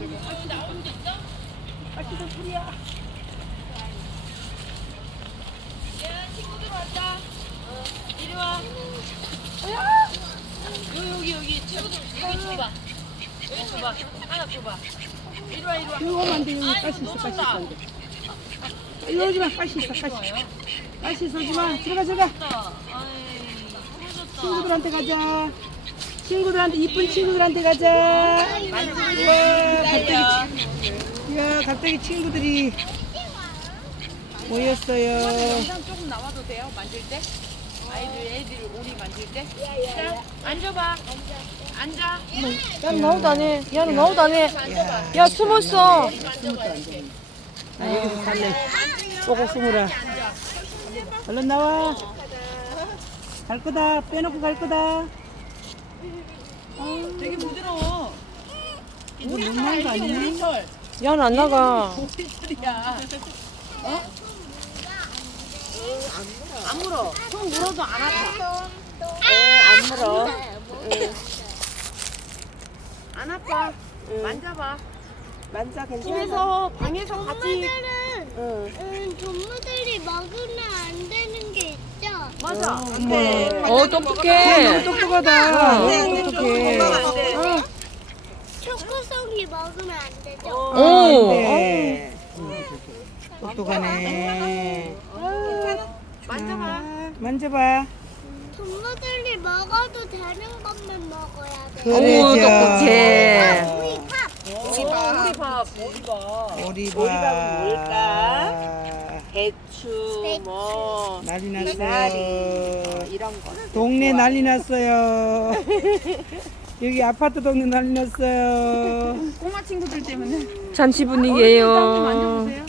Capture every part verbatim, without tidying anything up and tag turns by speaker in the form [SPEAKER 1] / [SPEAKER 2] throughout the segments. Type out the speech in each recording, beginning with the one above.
[SPEAKER 1] 아씨도 풀이야.
[SPEAKER 2] 야, 친구들 왔다. 이리 와. 여기, 여기, 여기. 친구들, 여기 줘봐. 여기 줘봐. 하나 줘봐. 이리 와, 이리 와.
[SPEAKER 1] 이거만 안 돼. 여기
[SPEAKER 2] 아이고,
[SPEAKER 1] 가시 있어,
[SPEAKER 2] 너무
[SPEAKER 1] 가시
[SPEAKER 2] 좋다.
[SPEAKER 1] 있어. 이리 오지 마, 가시 있어, 가시. 가시 있어, 오지 마. 들어가, 들어가.
[SPEAKER 2] 아이, 부러졌다.
[SPEAKER 1] 친구들한테 가자. 친구들한테, 이쁜 친구들한테 가자. 우와, 갑자기, 이야, 갑자기 친구들이 모였어요.
[SPEAKER 2] 영상 조금 나와도 돼요? 만질 때? 아이들, 애들 오리 만질 때? 자, 앉아봐. 앉아.
[SPEAKER 3] 야는 나오도 안 해. 야는 나오도 안 해. 야 숨었어.
[SPEAKER 1] 아, 여기서 살래. 보고 숨으라. 얼른 나와. 갈 거다. 빼놓고 갈 거다.
[SPEAKER 2] 되게 부드러워.
[SPEAKER 1] 이거 너무한 거 아니야?
[SPEAKER 2] 오리털.
[SPEAKER 3] 야는 안 나가.
[SPEAKER 2] 오리털이야. 어? 안 물어. 손 물어도 안 아파.
[SPEAKER 3] 안 물어.
[SPEAKER 2] 안 아파. 만져봐.
[SPEAKER 1] 만자 괜찮아.
[SPEAKER 2] 집에서 방에서 같이.
[SPEAKER 4] 동물들은 음, 동물들이 먹으면 안 되는 게 있죠.
[SPEAKER 2] 맞아.
[SPEAKER 1] 네.
[SPEAKER 3] 어 똑똑해.
[SPEAKER 1] 똑똑하다.
[SPEAKER 3] 어.
[SPEAKER 1] 너무 똑똑해.
[SPEAKER 4] 초코송이 먹으면 안 되죠.
[SPEAKER 3] 오.
[SPEAKER 1] 네. 똑똑하네.
[SPEAKER 2] 만져봐.
[SPEAKER 1] 아, 만져봐.
[SPEAKER 4] 동물들이 먹어도 되는 것만 먹어야 돼.
[SPEAKER 1] 그러죠.
[SPEAKER 3] 오 똑똑해.
[SPEAKER 4] 우리 밥.
[SPEAKER 2] 오리밥. 오리밥.
[SPEAKER 1] 오리밥.
[SPEAKER 2] 오리밥은 뭘까? 배추, 뭐
[SPEAKER 1] 난리
[SPEAKER 2] 미나리,
[SPEAKER 1] 났어요.
[SPEAKER 2] 이런 거.
[SPEAKER 1] 동네 난리 났어요. 여기 아파트 동네 난리 났어요.
[SPEAKER 2] 꼬마 친구들 때문에.
[SPEAKER 3] 잔치 분위기예요.
[SPEAKER 2] 만져보세요.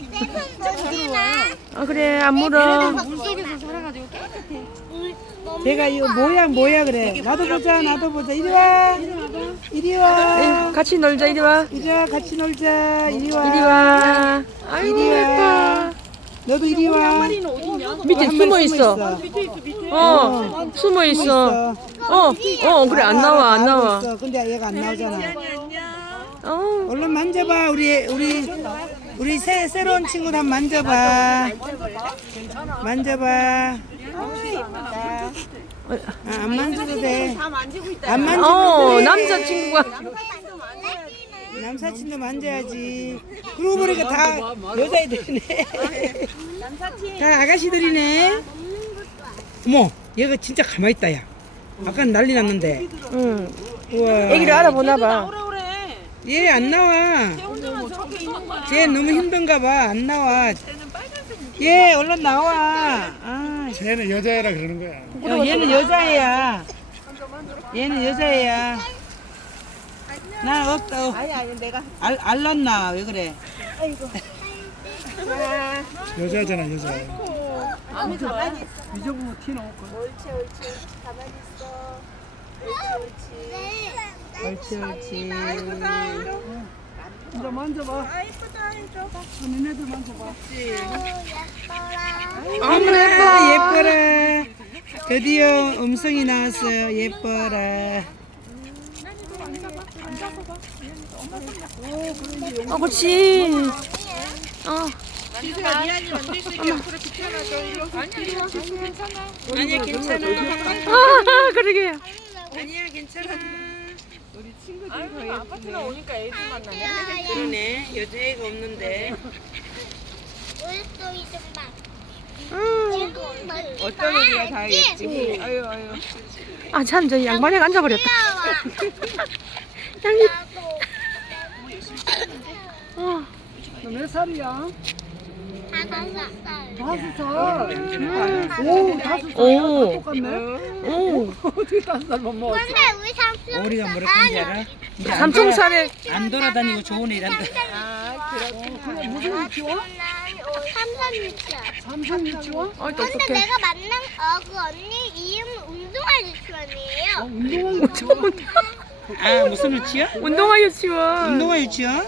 [SPEAKER 3] 아 그래 안 물어.
[SPEAKER 2] 물속에서 살아가지고 깨끗해.
[SPEAKER 1] 내가 이거 뭐야 뭐야 그래. 나도 보자 나도 보자. 이리 와. 이리 와.
[SPEAKER 3] 같이 놀자 이리 와.
[SPEAKER 1] 이리 와 같이 놀자. 이리 와.
[SPEAKER 3] 이리 와. 아이고
[SPEAKER 1] 이리 와.
[SPEAKER 3] 예뻐.
[SPEAKER 1] 너도 이리 와.
[SPEAKER 3] 밑에
[SPEAKER 1] 한
[SPEAKER 3] 숨어
[SPEAKER 1] 마리
[SPEAKER 3] 있어. 어 숨어 있어. 어 어 그래 안 나와 안 나와.
[SPEAKER 1] 있어. 근데 얘가 안 나오잖아.
[SPEAKER 3] 어.
[SPEAKER 1] 얼른 만져봐. 우리 우리 우리 새 새로운 친구도 한번 만져봐. 만져봐. 자, 아, 안 만져도 돼. 안 만져도
[SPEAKER 3] 어
[SPEAKER 1] 돼.
[SPEAKER 3] 남자친구가.
[SPEAKER 1] 남사친도 만져야지. 그러고 보니까 다 여자애들이네. 다 아가씨들이네. 어머, 얘가 진짜 가만히 있다, 야. 아까 난리 났는데.
[SPEAKER 3] 응.
[SPEAKER 1] 우와.
[SPEAKER 3] 애기를 알아보나 봐.
[SPEAKER 1] 얘 안 나와.
[SPEAKER 2] 혼자만 저렇게 있는 거야.
[SPEAKER 1] 쟤 너무 힘든가 봐. 안 나와. 얘 얼른 나와. 아,
[SPEAKER 5] 쟤는 여자애라 그러는 거야.
[SPEAKER 1] 야, 얘는 여자애야. 얘는 여자애야. 나 없다. 아니 아니 내가 알 알랐나 왜 그래?
[SPEAKER 5] 여자잖아, 여자.
[SPEAKER 2] 아무 가만히 있어.
[SPEAKER 1] 미저부 티 나올 거.
[SPEAKER 2] 옳지, 옳지. 가만히 있어. 옳지, 옳지.
[SPEAKER 1] 옳지 옳지. 이제 만져봐.
[SPEAKER 4] 아 이쁘다 이거.
[SPEAKER 1] 너네들 만져봐.
[SPEAKER 4] 예뻐라.
[SPEAKER 1] 어머나 예뻐라. 드디어 음성이 나왔어요. 예뻐라.
[SPEAKER 3] 어 그렇지. 어.
[SPEAKER 2] 지수야, 미안이 만질 수 있게 옆으로 비켜놔줘. 아니야, 지수 괜찮아.
[SPEAKER 1] 아니야 괜찮아.
[SPEAKER 3] 아 그러게요.
[SPEAKER 1] 아니야 괜찮아.
[SPEAKER 2] 아유, 아파트나 오니까 애들 만나네.
[SPEAKER 1] 그러네 여자애가 없는데.
[SPEAKER 4] 물속이 좀 봐.
[SPEAKER 3] 음.
[SPEAKER 4] 지금 먼지
[SPEAKER 1] 어떤 애가 다
[SPEAKER 4] 봐야지.
[SPEAKER 1] 있지. 아유 아유.
[SPEAKER 3] 아 참 저 양반에 앉아버렸다. 양이.
[SPEAKER 4] 나도
[SPEAKER 3] 어.
[SPEAKER 1] 너 몇 살이야?
[SPEAKER 4] 다섯 살.
[SPEAKER 1] 다섯 살. 오 다섯 살.
[SPEAKER 3] 오.
[SPEAKER 1] 똑같네.
[SPEAKER 3] 오.
[SPEAKER 1] 어떻게 다섯 살만 먹었어?
[SPEAKER 4] 근데 우리 삼촌
[SPEAKER 1] 우리가 뭐라 그런지 알아? 이제 안
[SPEAKER 3] 삼촌 살에.
[SPEAKER 1] 안 돌아다니고 좋은 애란다.
[SPEAKER 2] 아, 그렇구나.
[SPEAKER 1] 무슨 유치원?
[SPEAKER 4] 삼선 유치원.
[SPEAKER 1] 삼성 유치원?
[SPEAKER 3] 어
[SPEAKER 4] 근데
[SPEAKER 3] 똑똑해.
[SPEAKER 4] 내가 만난 어 그 언니 이름은 운동화 유치원이에요.
[SPEAKER 1] 운동화 유치원? 아 무슨 유치원?
[SPEAKER 3] 운동화 유치원.
[SPEAKER 1] 운동화 유치원?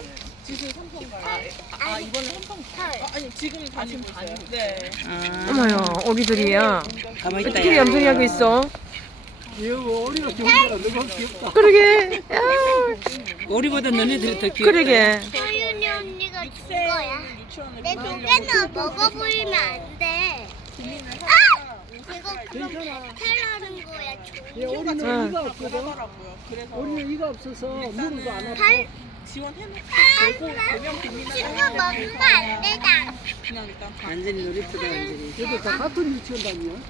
[SPEAKER 4] 아 이번에
[SPEAKER 2] 아니, 지금 다니고 있어요. 네.
[SPEAKER 1] 아
[SPEAKER 3] 어머요 오리들이야.
[SPEAKER 1] 가만히 있다.
[SPEAKER 3] 어떻게
[SPEAKER 1] 야.
[SPEAKER 3] 얌전히 하고 있어? 그러게. 야,
[SPEAKER 1] 우리보다 너네들이 더 귀엽다.
[SPEAKER 3] 그러게.
[SPEAKER 4] 소윤이 언니가 준 거야. 내 조개는 먹어버리면 안 돼. 아! 이거 그럼 배탈나는 거야. 조개.
[SPEAKER 6] 우리는
[SPEAKER 3] 응.
[SPEAKER 6] 이가 없거든. 우리는 이가 없어서 물도 안 하고.
[SPEAKER 4] 발 지원해놓고 친구 먹으면 안 되다.
[SPEAKER 1] 완전히 놀이터다 완전히.
[SPEAKER 6] 여기 다 같은 유치원 다니요.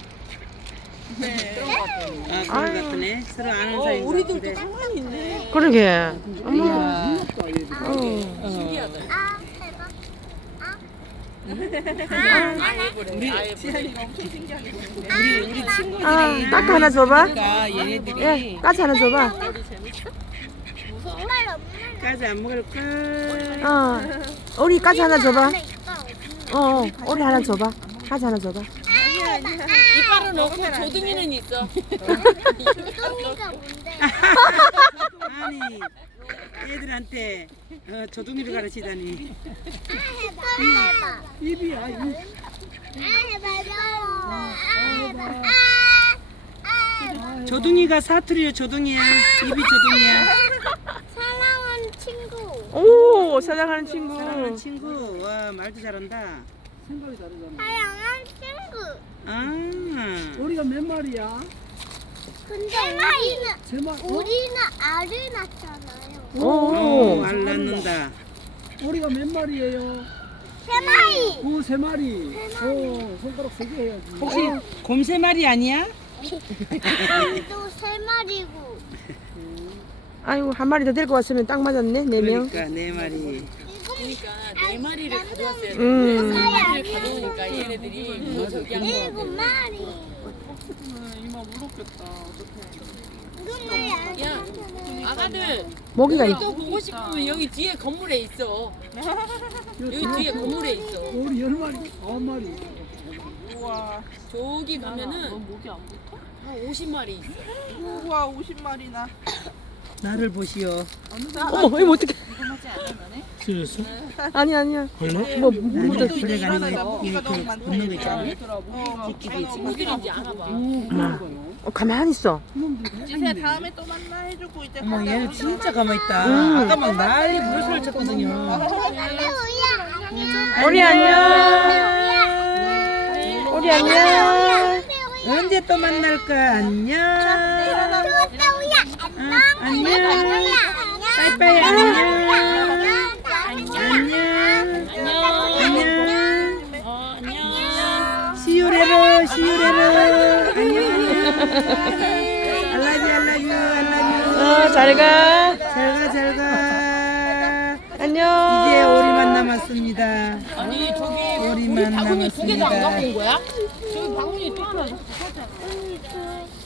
[SPEAKER 1] 아 그런 것 같네. 서로 아는 사이인 것 같은데.
[SPEAKER 3] 그러게. 어머.
[SPEAKER 1] 이야.
[SPEAKER 6] 무섭다 얘들.
[SPEAKER 3] 어.
[SPEAKER 1] 어.
[SPEAKER 4] 아, 대박. 아.
[SPEAKER 1] 우리 우리 우리 친구들이
[SPEAKER 3] 아, 까치 하나 줘봐.
[SPEAKER 1] 그러니까 얘네들이
[SPEAKER 3] 예, 까치 하나 줘봐.
[SPEAKER 4] 정말 엄마.
[SPEAKER 1] 까지 안 먹을 걸.
[SPEAKER 3] 어. 우리 까치 하나 줘봐. 어, 어, 우리 하나 줘봐. 까치 하나 줘봐.
[SPEAKER 2] 이빨은 넣고 조둥이는 있어.
[SPEAKER 4] 조동이가 뭔데?
[SPEAKER 1] 아니 얘들한테 어, 조둥이를 가르치다니.
[SPEAKER 4] 아, 해봐.
[SPEAKER 6] 입이야 입.
[SPEAKER 4] 아, 해봐. 아, 해봐. 아, 아, 해봐.
[SPEAKER 1] 조둥이가 사투리요 조둥이야. 입이 조둥이야.
[SPEAKER 4] 사랑하는 친구.
[SPEAKER 3] 오, 사랑하는 친구.
[SPEAKER 1] 사랑하는 친구. 와 말도 잘한다.
[SPEAKER 6] 생각이 다르잖아.
[SPEAKER 4] 사랑하는 친구.
[SPEAKER 1] 아
[SPEAKER 6] 우리가 몇 마리야?
[SPEAKER 4] 근데 우리는
[SPEAKER 6] 세 마리. 어?
[SPEAKER 4] 우리는 알을 낳잖아요.
[SPEAKER 3] 오.
[SPEAKER 1] 말 낳는다.
[SPEAKER 6] 우리가 몇 마리예요?
[SPEAKER 4] 세 마리.
[SPEAKER 6] 오, 세 마리. 오, 손가락 세 개 해야지.
[SPEAKER 1] 혹시 곰세 마리 아니야?
[SPEAKER 4] 또 세 마리고.
[SPEAKER 3] 아이고, 한 마리 더 데리고 왔으면 딱 맞았네, 네 명.
[SPEAKER 1] 그러니까 네 마리.
[SPEAKER 2] 그러니까 네 마리를 가져왔어야 돼.
[SPEAKER 3] 음.
[SPEAKER 2] 네 마리를 가져오니까 얘네들이 뭐 저기 한 거야.
[SPEAKER 4] 일곱 마리.
[SPEAKER 2] 이마 물었겠다.
[SPEAKER 4] 누구야?
[SPEAKER 2] 야, 아가들
[SPEAKER 3] 모기가 있.
[SPEAKER 2] 또 보고 싶으면 여기 뒤에 건물에 있어. 여기 뒤에 건물에 있어.
[SPEAKER 6] 우리 열 마리, 아홉 마리.
[SPEAKER 2] 저기 가면은 목이 안 붙어? 한 오십 마리 있어.
[SPEAKER 7] 우와 오십 마리나.
[SPEAKER 1] 나를 보시오.
[SPEAKER 3] 어머, 이거 어떡해.
[SPEAKER 5] 쓰였어?
[SPEAKER 3] 아니, 아니야.
[SPEAKER 5] 벌레?
[SPEAKER 3] 뭐,
[SPEAKER 1] 아니
[SPEAKER 3] 묻었어.
[SPEAKER 1] 벌레가 아니고
[SPEAKER 7] 모기가
[SPEAKER 1] 그
[SPEAKER 7] 너무 많대.
[SPEAKER 1] 붙는 거 있잖아.
[SPEAKER 7] 어,
[SPEAKER 2] 누구들인지 알아봐.
[SPEAKER 3] 어, 가만히 있어.
[SPEAKER 7] 지세 다음에 또 만나 해주고 이제.
[SPEAKER 1] 어머
[SPEAKER 7] 가자.
[SPEAKER 1] 얘는 진짜 가만히 있다.
[SPEAKER 3] 음.
[SPEAKER 1] 아까 막 난리 물소리를 쳤거든요.
[SPEAKER 3] 우리 안녕. 우리 안녕.
[SPEAKER 1] 언제 또 만날까? 안녕. 어, 안녕. 빠이빠이 안녕. 안녕. 안녕.
[SPEAKER 2] 어, 안녕.
[SPEAKER 1] 시유레로 시유레로. 안녕. 알라뷰 알라뷰 알라뷰.
[SPEAKER 3] 어, 잘 가.
[SPEAKER 1] 잘가 잘가.
[SPEAKER 3] 안녕.
[SPEAKER 1] 이제 오리만 남았습니다.
[SPEAKER 2] 아니 저기
[SPEAKER 1] 오리만
[SPEAKER 2] 바구니 두 개도 안
[SPEAKER 1] 남았습니다.
[SPEAKER 2] 갖고 온 거야? 저기 바구니 또 하나.